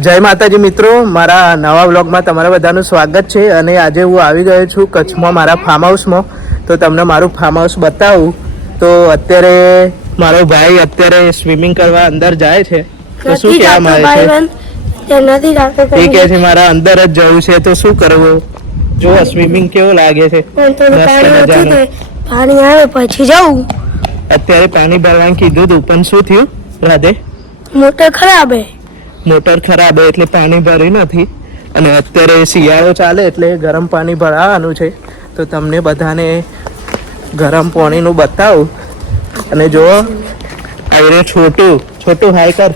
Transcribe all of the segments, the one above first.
જય માતાજી મિત્રો મારા નવા વ્લોગમાં તમારા બધાનું સ્વાગત છે અને આજે હું આવી ગયો છું કચ્છમાં મારા ફાર્મ હાઉસમાં તો તમને મારું ફાર્મ હાઉસ બતાવું. તો અત્યારે મારો ભાઈ અત્યારે સ્વિમિંગ કરવા અંદર જાય છે. તો શું કહેવા માંગે છે? એ કહે છે મારા અંદર જ જવું છે તો શું કરવું? જો સ્વિમિંગ કેવું લાગે છે. પણ છે. આવે પછી જવું. અત્યારે પાણી ભરવાનું કીધું હતું પણ શું થયું? રાધે? મોટર ખરાબ હે. મોટર ખરાબ હે એટલે પાણી ભરી નથી. અને અત્યારે શિયાળો ચાલે એટલે ગરમ પાણી ભરાવાનું છે. તો તમને બધાને ગરમ પાણીનું બતાવું. અને જો આયરે છોટું છોટું હાય કર.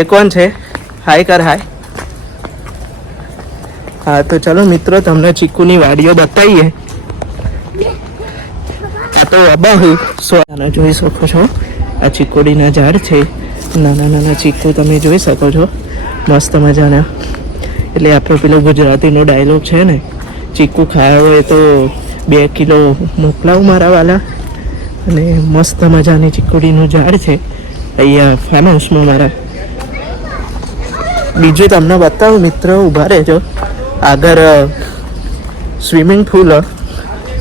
એ કોણ છે? હાય કર હાય. હા તો ચલો મિત્રો તમને ચીકુની વાડીઓ બતાવીએ. આ તો અબાહુ. સોના જોઈ શકો છો. આ ચીકુડીના ઝાડ છે. નાના નાના ચીકુ તમે જોઈ શકો છો. મસ્ત મજાના. એટલે આપણો પેલો ગુજરાતીનો ડાયલોગ છે ને, ચીકુ ખાવા હોય તો બે કિલો મોકલાવું મારા વાલા અને મસ્ત મજાની ચીકુડીનું ઝાડ છે. અહીંયા ફાર્મ હાઉસમાં મારા. બીજું તમને બતાવું મિત્રો, ઊભા રહેજો. આગળ સ્વિમિંગ પુલ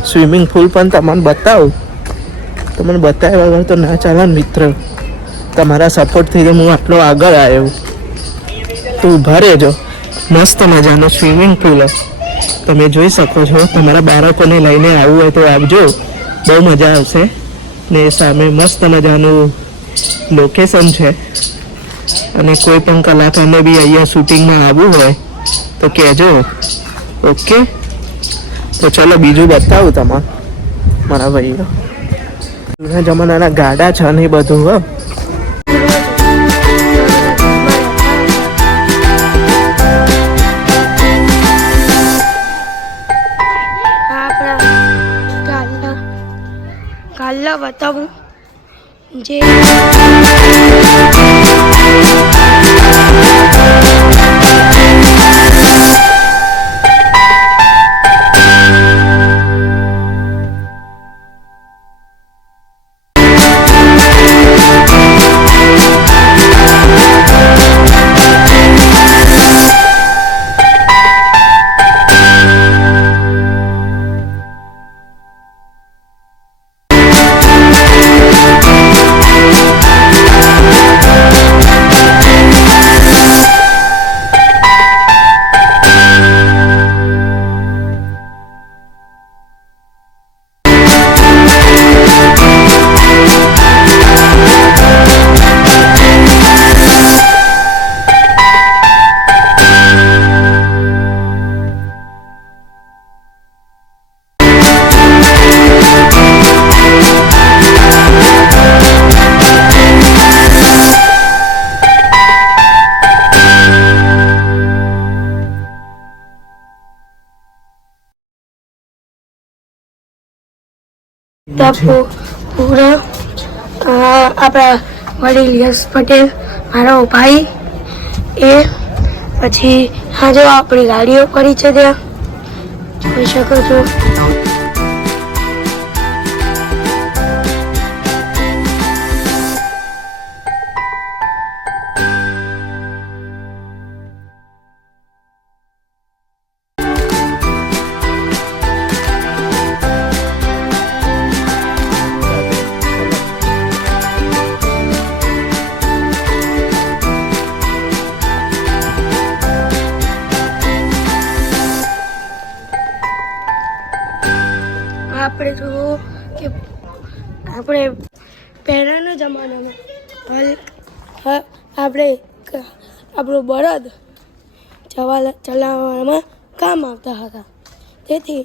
સ્વિમિંગ પુલ પણ તમને બતાવું. તમને બતાવ્યા વગર તો ના ચાલે મિત્ર. તમારા સપોર્ટથી તો હું આટલો આગળ આવ્યો. તો ઊભા રહેજો. મસ્ત મજાનો સ્વિમિંગ પુલ તમે જોઈ શકો છો, તમારા બાળકોને લઈને આવવું હોય તો આવજો બહુ મજા આવશે. ને સામે મસ્ત મજાનું લોકેશન છે. અને કોઈ પણ કલાકારને બી અહીંયા શૂટિંગમાં આવવું હોય તો કહેજો. ઓકે તો ચલો બીજું બતાવું તમારે, મારા ભાઈઓ. જમાનાના ગાડા છે ને બધું હો. બતાવું. જે આપણા વડીલ યશ પટેલ, મારો ભાઈ, એ પછી હા જો આપણી ગાડીઓ પડી છે ત્યાં. જોઈ શકો છો. આપણે પહેલાંના જમાનામાં હલ આપણે આપણું બળદ ચલાવવામાં કામ આવતા હતા. તેથી